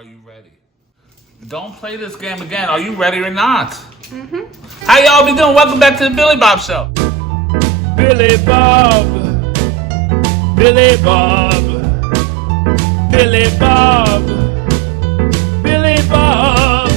Are you ready? Don't play this game again. Are you ready or not? How y'all be doing? Welcome back to the Billy Bob Show. Billy Bob. Billy Bob. Billy Bob. Billy Bob.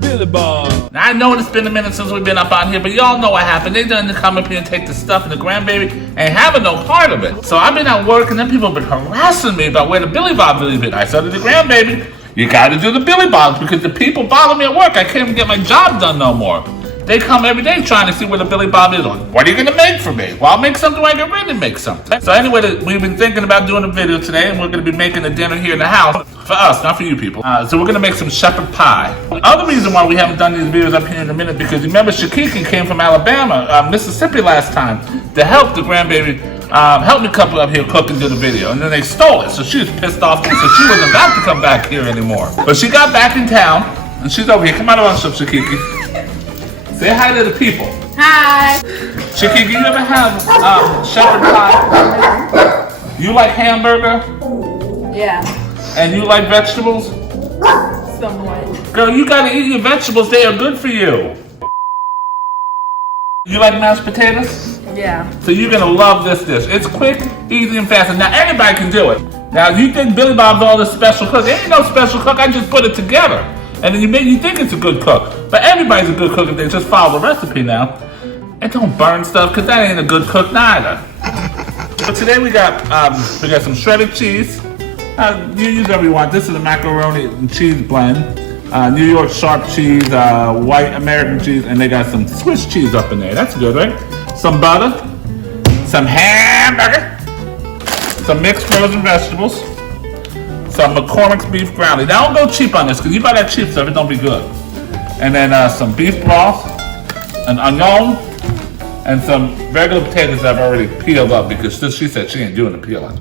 Billy Bob. Now I know it's been a minute since we've been up on here, but y'all know what happened. They done come up here and take the stuff and the grandbaby and having no part of it. So I've been at work and then people have been harassing me about where the Billy Bob really been. I said to the grandbaby, you gotta do the Billy Bobs because the people bother me at work. I can't even get my job done no more. They come every day trying to see where the Billy Bob is. Like, what are you gonna make for me? Well, I'll make something when I get ready to make something. So anyway, we've been thinking about doing a video today, and we're gonna be making a dinner here in the house for us, not for you people. So we're gonna make some shepherd pie. The other reason why we haven't done these videos up here in a minute because remember Shakiki came from Alabama, Mississippi last time to help the grandbaby. Help me couple up here cook and do the video, and then they stole it. So she was pissed off, so she wasn't about to come back here anymore. But she got back in town, and she's over here. Come on around, Shakiki. Say hi to the people. Hi. Shakiki, you ever have shepherd pie? You like hamburger? Yeah. And you like vegetables? Somewhat. Girl, you gotta eat your vegetables. They are good for you. You like mashed potatoes? Yeah. So you're gonna love this dish. It's quick, easy, and fast. And now anybody can do it. Now you think Billy Bob's all this special cook. There ain't no special cook. I just put it together. And then you think it's a good cook. But everybody's a good cook if they just follow the recipe now. And don't burn stuff, because that ain't a good cook neither. But today we got some shredded cheese. You use whatever you want. This is a macaroni and cheese blend. New York sharp cheese, white American cheese, and they got some Swiss cheese up in there. That's good, right? Some butter, some hamburger, some mixed frozen vegetables, some McCormick's beef ground. Now don't go cheap on this, because you buy that cheap stuff, it don't be good. And then some beef broth, an onion, and some regular potatoes that I've already peeled up, because she said she ain't doing the peeling.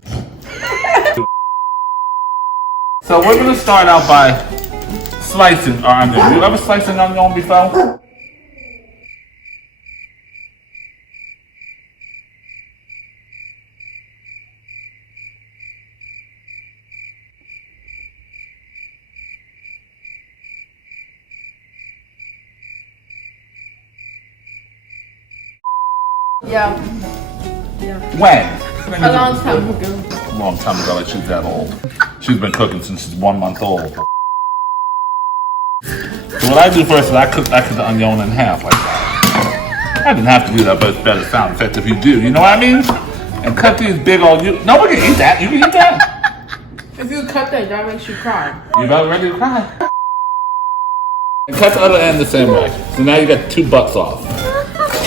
So we're gonna start out by slicing our onion. You ever sliced an onion before? Yeah. When? A long time ago. A long time ago, like she's that old. She's been cooking since she's 1 month old. So what I do first is I cook the onion in half like that. I didn't have to do that, but it's better sound effect if you do. You know what I mean? And cut these big old. No one can eat that. You can eat that. If you cut that makes you cry. You about ready to cry? And cut the other end the same way. So now you got 2 butts off.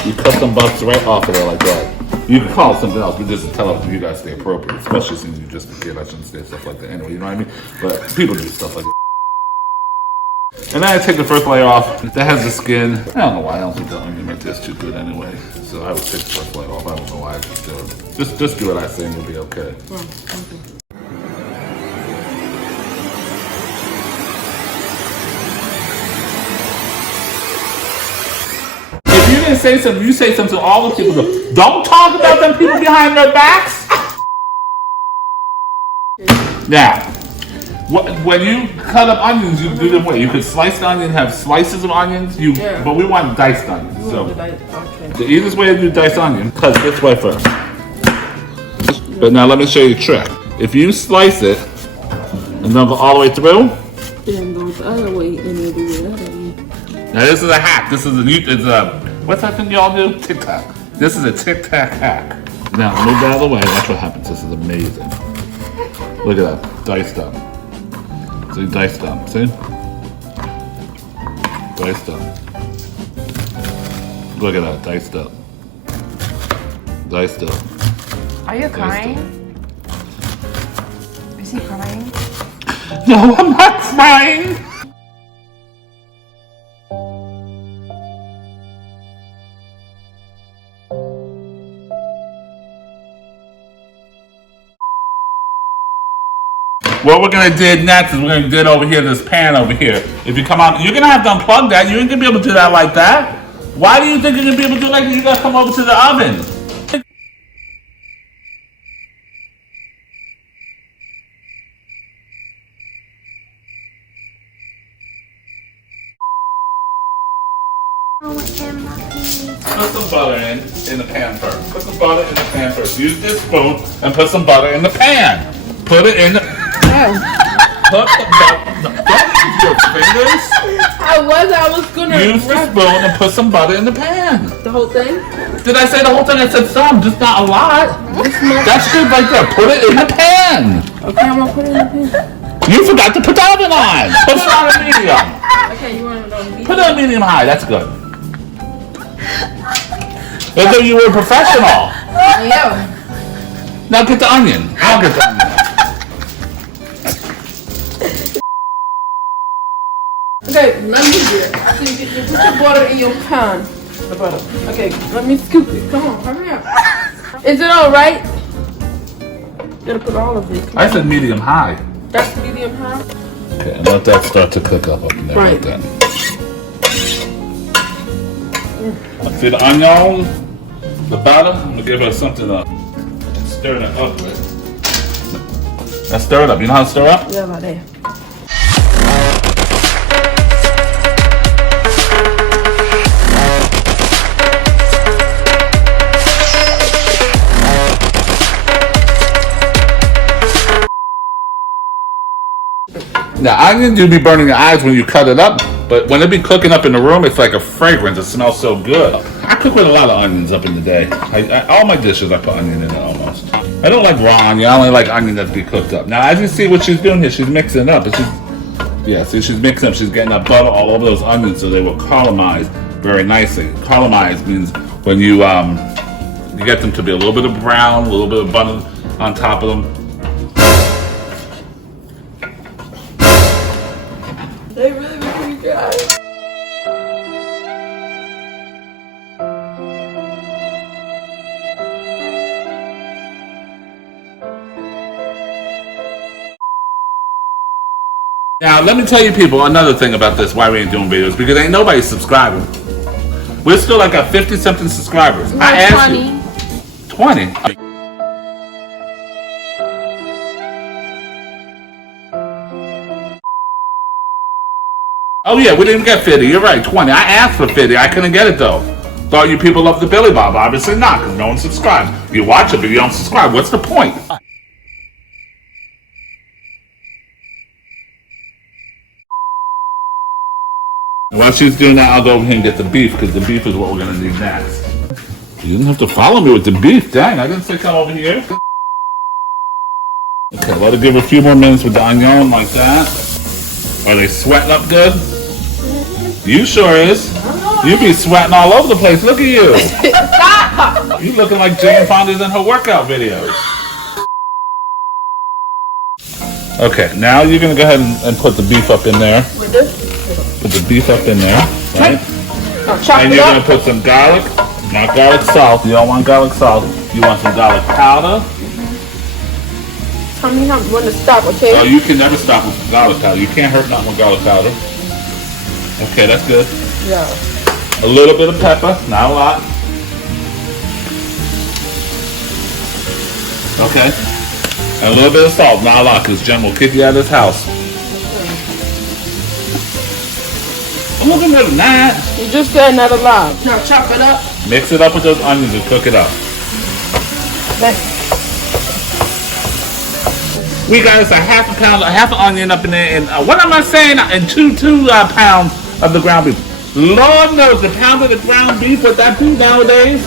You cut them butts right off of there like that. You can call it something else, but just to tell you guys stay appropriate, especially since you're just a kid. I shouldn't say stuff like that anyway. You know what I mean? But people do stuff like that. And then I take the first layer off. That has the skin. I don't know why. I don't think the onion might taste too good anyway. So I would take the first layer off. I don't know why I just do it. Just do what I say and you'll be okay. If you didn't say something, you say something to all the people. Go, don't talk about them people behind their backs. Now, when you cut up onions, you do them way. You could slice the onion, have slices of onions. But we want diced onions. So the easiest way to do diced onion, cut this way first. But now let me show you a trick. If you slice it and then go all the way through. Then go the other way and then do the other way. Now this is a hack. This is what's that thing y'all do? Tic Tac. This is a Tic Tac hack. Now move that out of the way. Watch what happens. This is amazing. Look at that, diced up. See, diced up, see? Diced up. Look at that, diced up. Diced up. Are you crying? Is he crying? No, I'm not crying! What we're gonna do next is we're gonna do over here, this pan over here. If you come out, you're gonna have to unplug that. You ain't gonna be able to do that like that. Why do you think you're gonna be able to do it like that? You gotta come over to the oven. Put some butter in the pan first. Put some butter in the pan first. Use this spoon and put some butter in the pan. Put it in the... Put the butter... Don't use your fingers. I was gonna... Use the spoon and put some butter in the pan. The whole thing? Did I say the whole thing? I said some, just not a lot. That's good right there. Put it in the pan. Okay, I'm gonna put it in the pan. You forgot to put the oven on. Put it on a medium. Okay, you want it on medium? Put it on medium high. That's good. As though you were a professional. Yeah. Now get the onion. I'll get the onion. Okay, let me do it. So you put your butter in your pan. The butter. Okay, let me scoop it. Come on, hurry up. Is it all right? You gotta put all of it. I said medium high. That's medium high? Okay, and let that start to cook up in there Right. like that. See the onion, the butter? I'm gonna give her something to stir that up with. Now stir it up. You know how to stir up? Yeah, about there. Now, onion, you'll be burning your eyes when you cut it up, but when it be cooking up in the room, it's like a fragrance. It smells so good. I cook with a lot of onions up in the day. All my dishes, I put onion in it almost. I don't like raw onion. I only like onion that be cooked up. Now, as you see what she's doing here, she's mixing it up. See, she's mixing up. She's getting that butter all over those onions so they will caramelize very nicely. Caramelize means when you get them to be a little bit of brown, a little bit of butter on top of them. They really make me cry. Now, let me tell you people another thing about this, why we ain't doing videos, because ain't nobody subscribing. We're still like at 50-something subscribers. No, I asked 20. you. 20? Oh yeah, we didn't get 50. You're right, 20. I asked for 50. I couldn't get it though. Thought you people love the Billy Bob. Obviously not, because no one subscribes. You watch it, but you don't subscribe. What's the point? And while she's doing that, I'll go over here and get the beef, because the beef is what we're going to need next. You didn't have to follow me with the beef. Dang, I didn't say come over here. Okay, let it give a few more minutes with the onion like that. Are they sweating up good? You sure is. You be sweating all over the place. Look at you. Stop! You looking like Jane Fonda's in her workout videos. Okay, now you're going to go ahead and put the beef up in there. With this? Put the beef up in there, right? Now chop And it you're up. going to put some garlic, not garlic salt. You don't want garlic salt. You want some garlic powder. Tell me when to stop, okay? Oh, you can never stop with garlic powder. You can't hurt nothing with garlic powder. Okay, that's good. Yeah. A little bit of pepper, not a lot. Okay. And a little bit of salt, not a lot, because Jen will kick you out of this house. I'm looking more than that. You just said not a lot. Now chop it up. Mix it up with those onions and cook it up. Okay. We got us a half an onion up in there, and what am I saying? And two pounds of the ground beef. Lord knows the pound of the ground beef, what that be nowadays.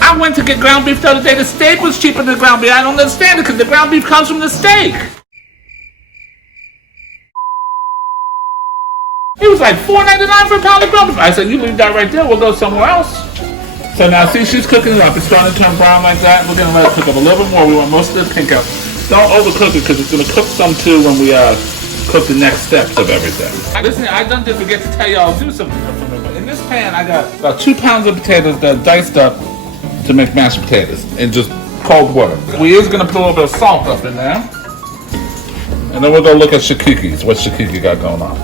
I went to get ground beef the other day. The steak was cheaper than the ground beef. I don't understand it because the ground beef comes from the steak. It was like $4.99 for a pound of ground beef. I said, you leave that right there. We'll go somewhere else. So now, see, she's cooking it up. It's starting to turn brown like that. We're going to let it cook up a little bit more. We want most of this pink out. Don't overcook it because it's going to cook some too when we cook the next steps of everything. Listen, I done did forget to tell y'all do something. In this pan, I got about 2 pounds of potatoes that are diced up to make mashed potatoes in just cold water. We is going to put a little bit of salt up in there. And then we'll go look at Shakikis. What Shakiki got going on.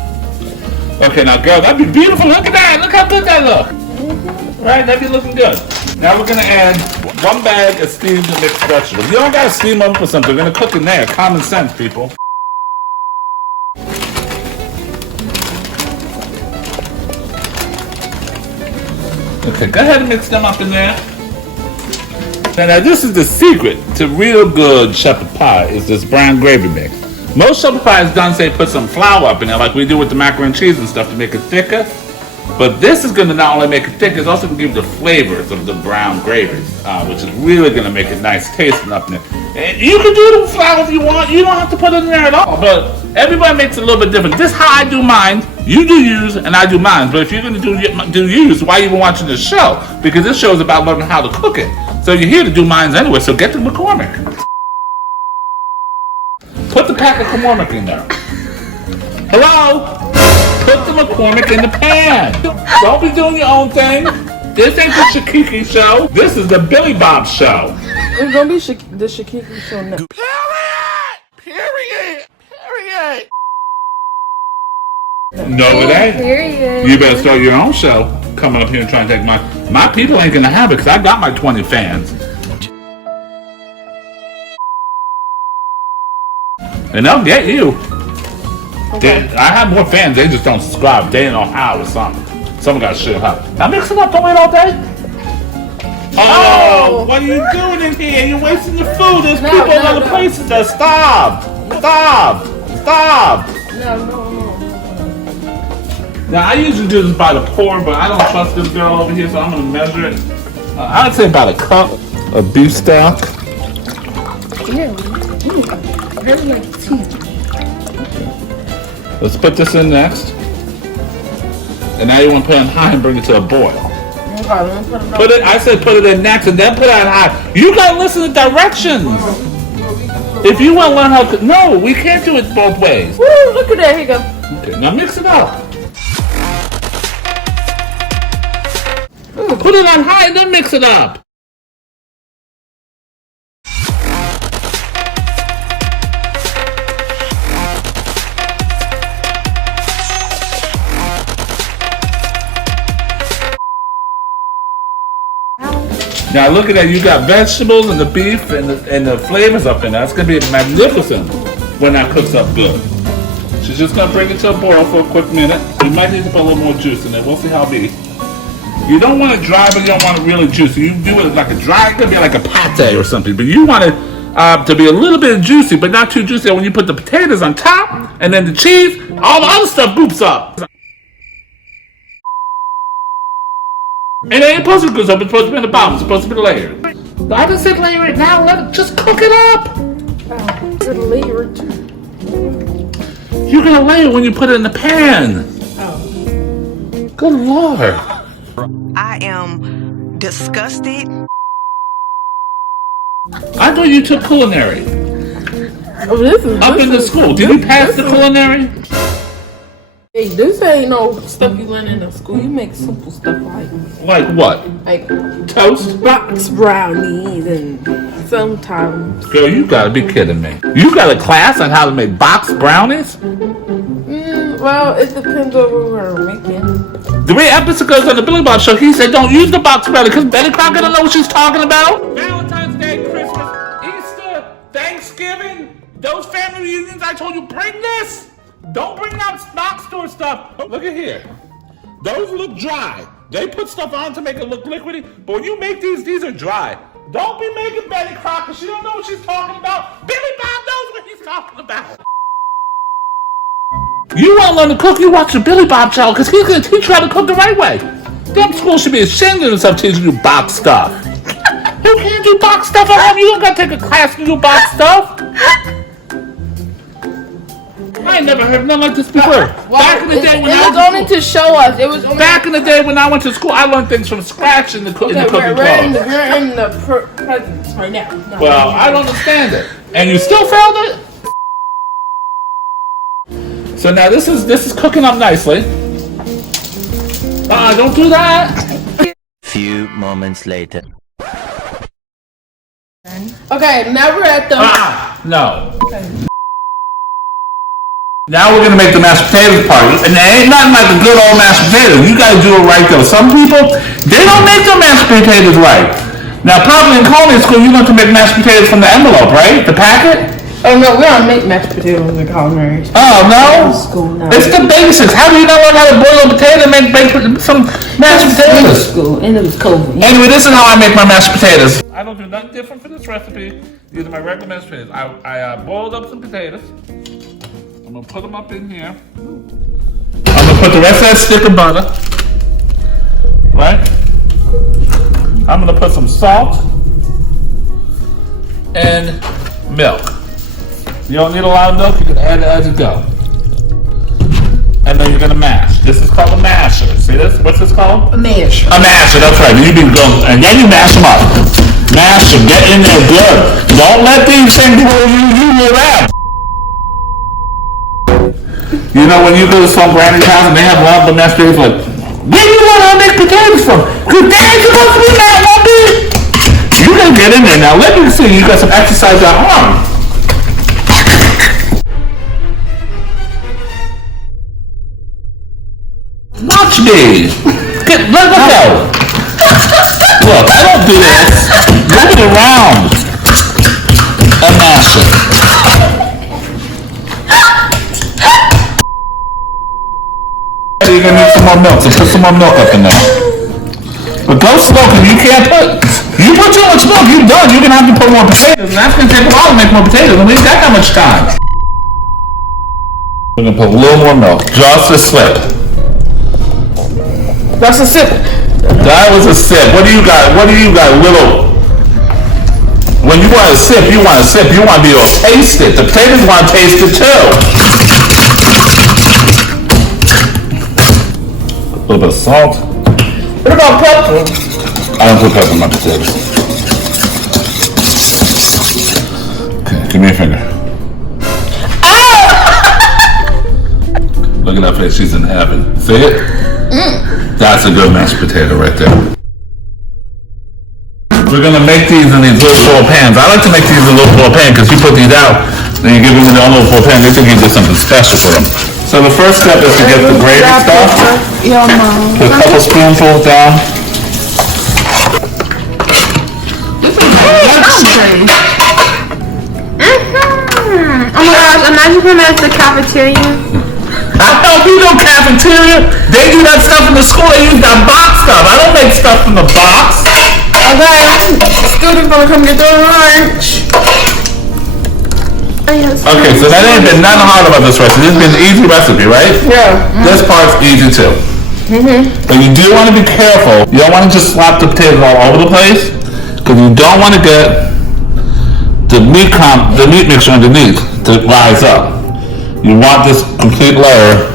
Okay, now girl, that'd be beautiful. Look at that. Look how good that look. Right, that'd be looking good. Now we're going to add 1 bag of steamed and mixed vegetables. You don't got to steam them for something. We're going to cook in there. Common sense, people. Okay, go ahead and mix them up in there. Now this is the secret to real good shepherd pie, is this brown gravy mix. Most shepherd pie is done, say, put some flour up in there like we do with the macaroni and cheese and stuff to make it thicker. But this is going to not only make it thicker, it's also going to give you the flavors of the brown gravy, which is really going to make it nice tasting up in there. And you can do it with flour if you want. You don't have to put it in there at all. But everybody makes it a little bit different. This is how I do mine. You do yours and I do mine. But if you're going to do yours, why are you even watching this show? Because this show is about learning how to cook it. So you're here to do mine anyway, so get to McCormick. Put the pack of McCormick in there. Hello? Put the McCormick in the pan. Don't be doing your own thing. This ain't the Shakiki show. This is the Billy Bob show. It's gonna be the Shakiki show now. Period. No, it ain't. Period. You better start your own show. Coming up here and trying to take my people ain't gonna have it because I got my 20 fans. And they'll get you. Okay. I have more fans, they just don't subscribe. They don't know how or something. Someone got shit up. Now mix it up, don't wait all day. Oh, what are you doing in here? You're wasting your food. There's people in other places that starved. No. Now I usually do this by the pour, but I don't trust this girl over here, so I'm gonna measure it. I'd say about a cup of beef stock. Yeah. Very like tea. Let's put this in next. And now you want to put it on high and bring it to a boil. Okay, I said put it in next and then put it on high. You gotta listen to directions. If you want to learn how to, no, we can't do it both ways. Woo, look at that, here you go. Okay, now mix it up. Put it on high and then mix it up. Now look at that, you got vegetables and the beef and the flavors up in there. That's gonna be magnificent when that cooks up good. She's just gonna bring it to a boil for a quick minute. You might need to put a little more juice in there. We'll see how it be. You don't want it dry, but you don't want it really juicy. You do it like a dry, it could be like a pate or something. But you want it to be a little bit juicy, but not too juicy. When you put the potatoes on top and then the cheese, all the other stuff boops up. And it ain't supposed to be good, so it's supposed to be in the bottom. It's supposed to be layered. I just said layer it now. Let it just cook it up. You're gonna layer it. You're gonna layer it when you put it in the pan. Oh. Good Lord. I am disgusted. I thought you took culinary. Oh, this is Up in the school. Did you pass the culinary? Hey, this ain't no stuff you learn in the school. You make simple stuff Like what? like Toast? box brownies and sometimes. Girl, you gotta be kidding me. You got a class on how to make box brownies? Well, it depends on what we're making. 3 episodes ago on the Billy Bob show, he said don't use the box brownie because Betty Crocker don't know what she's talking about. Valentine's Day, Christmas, Easter, Thanksgiving, those family reunions, I told you, bring this. Don't bring out box store stuff. Oh, look at here. Those look dry. They put stuff on to make it look liquidy, but when you make these are dry. Don't be making Betty Crocker. She don't know what she's talking about. Billy Bob knows what he's talking about. You want to learn to cook, you watch the Billy Bob show, because he's going to teach you how to cook the right way. Them schools should be ashamed of themselves teaching you box stuff. You can't do box stuff at home. You don't got to take a class to do box stuff. I ain't never heard nothing like this before. Back in the day when I was only to show us. It was only back in the day when I went to school, I learned things from scratch in the cooking class. we're in the presence right now. No, Well, I don't understand it. And you still failed it? So now this is cooking up nicely. Don't do that. Few moments later. Okay, now we're at the. No. Okay. Now we're gonna make the mashed potatoes part, and there ain't nothing like a good old mashed potato. You gotta do it right though. Some people, they don't make their mashed potatoes right. Now probably in culinary school you learned to make mashed potatoes from the envelope, right? The packet? Oh no, we don't make mashed potatoes at culinary. Oh no? School now. It's the basics. How do you not learn how to boil a potato and make some mashed potatoes? School, and it was COVID. Anyway, this is how I make my mashed potatoes. I don't do nothing different for this recipe. These are my regular mashed potatoes. I boiled up some potatoes. I'm gonna put them up in here. I'm gonna put the rest of that stick of butter. Right? I'm gonna put some salt and milk. You don't need a lot of milk, you can add it as you go. And then you're gonna mash. This is called a masher. See this? What's this called? A mash. A masher, that's right. You be going, and then you mash them up. Mash them, get in there good. Don't let these things roll you around. You know when you go to some granny's house and they have a lot of the mashed potatoes, like, where do you want to make potatoes from? Because they ain't supposed to be that one big. You can get in there now. Let me see. You got some exercise at home. Watch me. Let me go. Look, I don't do this. Move it around and mash it. You're gonna need some more milk, so put some more milk up in there. But go slow, because you can't you put too much milk, you're done. You're gonna have to put more potatoes, and that's gonna take a while to make more potatoes, and we ain't got that much time. We're gonna put a little more milk, just a slip. That's a sip. That was a sip. What do you got? Little. When you want a sip, you want to be able to taste it. The potatoes want to taste it too. A little bit of salt. What about pepper? I don't put pepper in my potatoes. Okay, give me a finger. Look at that face. She's in heaven. See it? That's a good mashed potato right there. We're gonna make these in these little foil pans. I like to make these in little foil pans because you put these out, then you give them in their own little foil pan. They think you did something special for them. So the first step is to get the gravy stuff. Put a couple spoonfuls down. Oh my gosh, imagine if I'm at the cafeteria. I don't do no cafeteria. They do that stuff in the school. They use that box stuff. I don't make stuff from the box. Okay, students gonna come get their lunch. Okay, so that ain't been nothing hard about this recipe. This has been an easy recipe, right? Yeah. This part's easy too. But you do want to be careful. You don't want to just slap the potatoes all over the place, because you don't want to get the meat mixture underneath to rise up. You want this complete layer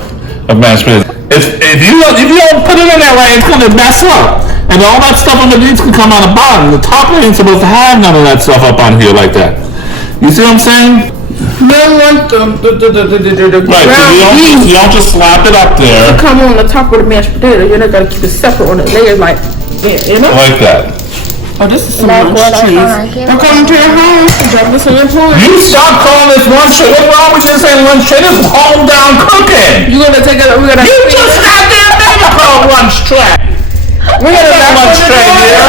of mashed potatoes. If you don't put it in there right, it's gonna mess up, and all that stuff underneath can come on the bottom. The top ain't supposed to have none of that stuff up on here like that. You see what I'm saying? You don't want the Right. So you don't just slap it up there come on the top of the mashed potato. You're not gonna keep it separate on the layers, like you know. like that. Oh, this is some lunch cheese. I'm coming to your house to drop this in your plate. You stop calling this lunch tray. What's wrong with you saying lunch tray? This is home down cooking. You gonna take it? We're gonna. You just got there and made it called lunch tray. We're gonna back Lunch tray here.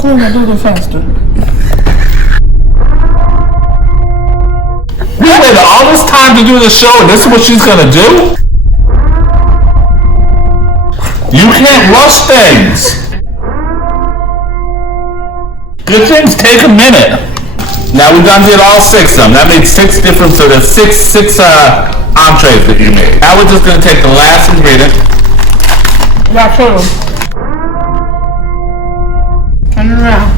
Come on, do it faster. We waited all this time to do the show, and this is what she's gonna do? You can't rush things. Good things take a minute. Now we done did all 6 of them. That made 6 different, so there's six entrees that you made. Now we're just gonna take the last ingredient. Now show them. Turn it around.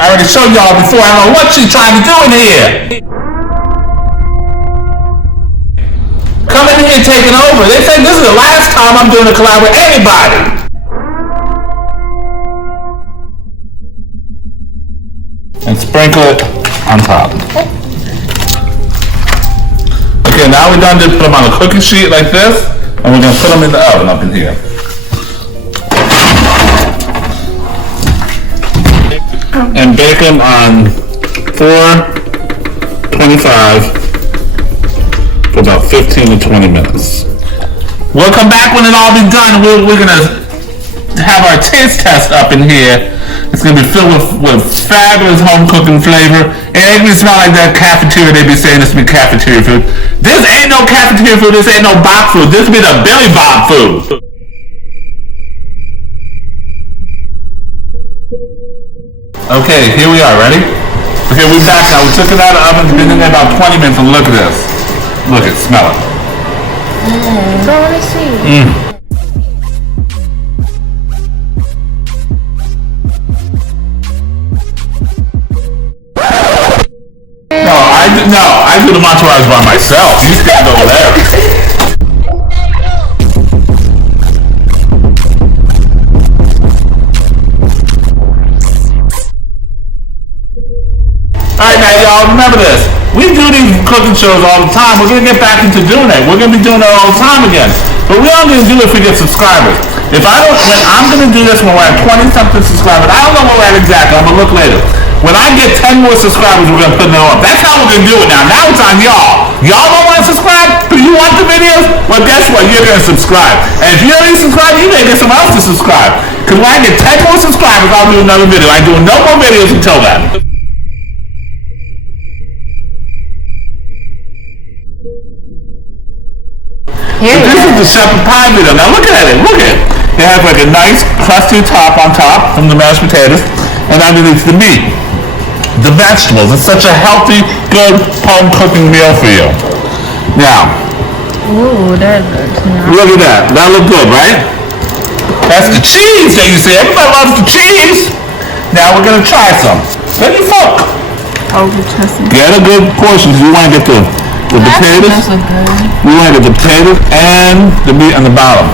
I already showed y'all before. I don't know what she's trying to do in here. Coming in here taking over. They think this is the last time I'm doing a collab with anybody. And sprinkle it on top. Okay, now we're done to put them on a cookie sheet like this, and we're gonna put them in the oven up in here. And bake them on 425 for about 15 to 20 minutes. We'll come back when it all be done. We're gonna have our taste test up in here. It's gonna be filled with fabulous home cooking flavor. It ain't gonna smell like that cafeteria they be saying this be cafeteria food. This ain't no cafeteria food, this ain't no box food. This be the Billy Bob food. Okay, here we are, ready? Okay, we're back now. We took it out of the oven, it's been in there about 20 minutes, and look at this. Look it, smell it. Go and see. I do the entourage by myself. You stand over there. Alright now y'all, remember this. We do these cooking shows all the time. We're going to get back into doing it. We're going to be doing it all the time again. But we're only going to do it if we get subscribers. I'm going to do this when we're at 20-something subscribers. I don't know where we're at exactly. I'm going to look later. When I get 10 more subscribers, we're going to put it up. That's how we're going to do it now. Now it's on y'all. Y'all don't want to subscribe? Do you want the videos? Well, guess what? You're going to subscribe. And if you already subscribe, you may get someone else to subscribe. Because when I get 10 more subscribers, I'll do another video. I do no more videos until then. This is the Sheppard pie video. Now look at it. Look at it. It has like a nice crusty top on top from the mashed potatoes. And underneath the meat. The vegetables. It's such a healthy, good home cooking meal for you. Now. Ooh, that looks nice. Look at that. That looks good, right? That's the cheese that you see. Everybody loves the cheese. Now we're going to try some. Get your fork. Oh, interesting. Get a good portion because you want to get the potatoes. That's good. You want to get the potatoes and the meat on the bottom.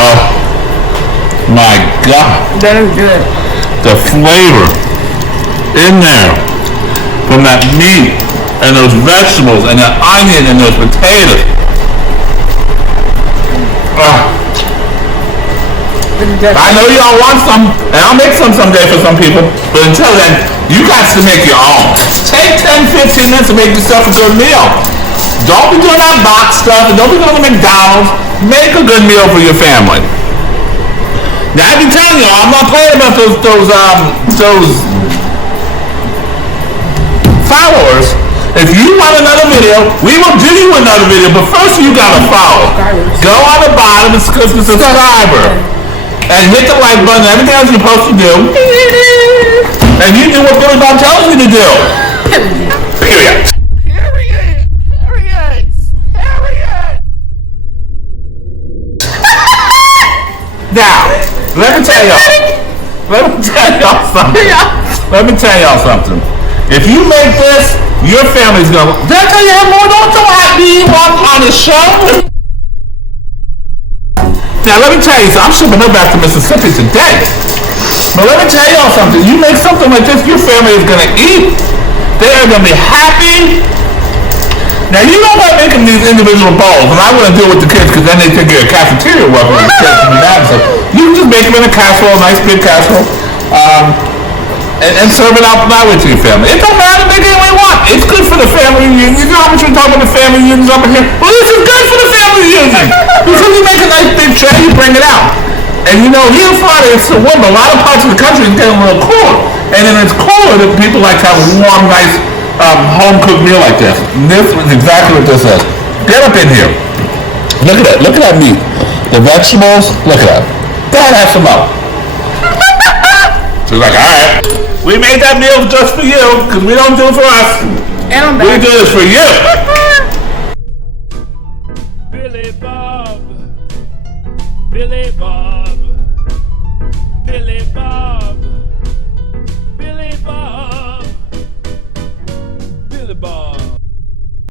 Oh my God. That is good. The flavor in there from that meat and those vegetables and that onion and those potatoes. I know y'all want some, and I'll make some someday for some people, but until then, you got to make your own. Take 10-15 minutes to make yourself a good meal. Don't be doing that box stuff, and don't be going to McDonald's. Make a good meal for your family. Now, I be telling y'all, I'm not playing about those followers. If you want another video, we will do you another video, but first you gotta follow. Go on the bottom and click the subscriber. And hit the like button, everything else you're supposed to do. And you do what Billy Bob tells you to do. Period. Now, let me tell y'all something. If you make this, your family's gonna. Did I tell you how more don't be on the show? Now let me tell you something, I'm shipping her back to Mississippi today. But let me tell y'all something, you make something like this, your family is gonna eat. They are gonna be happy. Now you know about making these individual bowls, and I wouldn't deal with the kids because then they think you're a cafeteria worker and the kids can be mad. So you can just make them in a casserole, a nice big casserole, and serve it out that way to your family. It don't matter, make it any way you want. It's good for the family reunion. You know how much we talk about the family reunions up in here? Well, this is good for the family reunion. Because you make a nice big tray, you bring it out. And you know, here in Florida, it's the warm, but a lot of parts of the country is getting a little cooler. And then it's cooler that people like to have a warm, nice, home-cooked meal like this. And this is exactly what this is. Get up in here. Look at that. Look at that meat. The vegetables, look at that. Go ahead and have some up. She's like, all right. We made that meal just for you, because we don't do it for us. And I'm We back. do this for you.